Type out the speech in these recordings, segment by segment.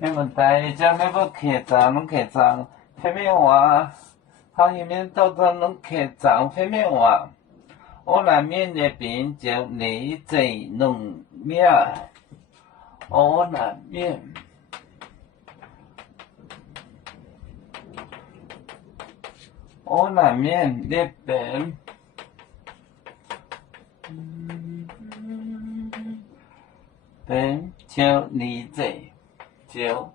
你们大家那个客栈，侬客栈片面话，行业面到到侬客栈片面话，我南面那边就内在农面，我南面。我南面那边，边就你这，就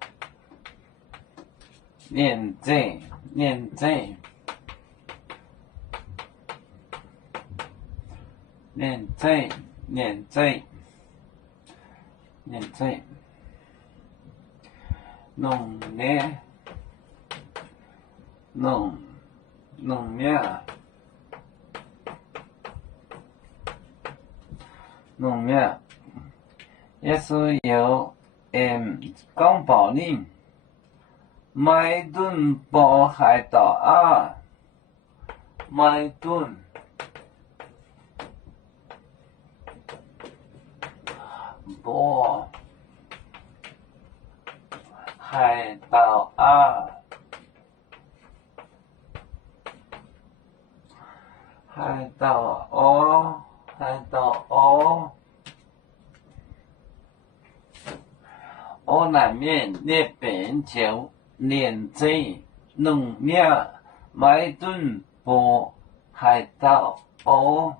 念这，念这，念这，念这，念这，弄呢，弄。农面，农面，也是有讲道理，买顿包海岛啊，买顿包海岛啊。海岛哦，海岛哦，我南面那边就连着农面买顿包海岛哦，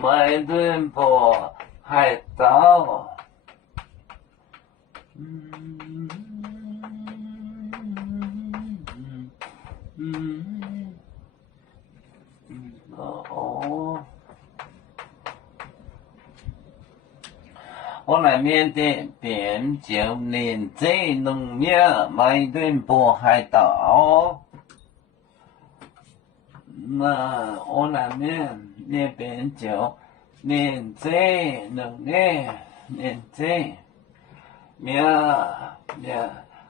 买顿包海岛，哦，我那面的边就连着农面买顿包海岛。那我那边那边就连着农业，连着面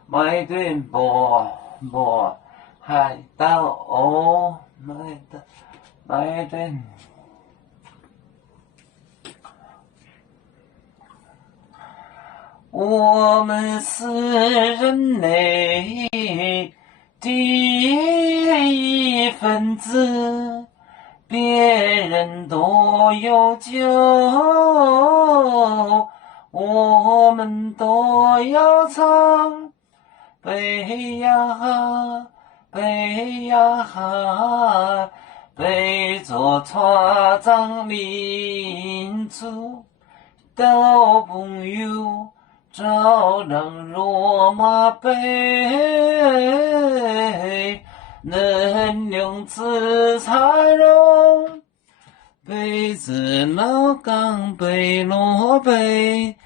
买顿包海岛哦，买顿。我们是人类的一份子，别人都有酒，我们都要唱。背呀背呀背着船长民族到朋友照亮罗马杯，能用紫彩绒，杯子老钢杯落杯，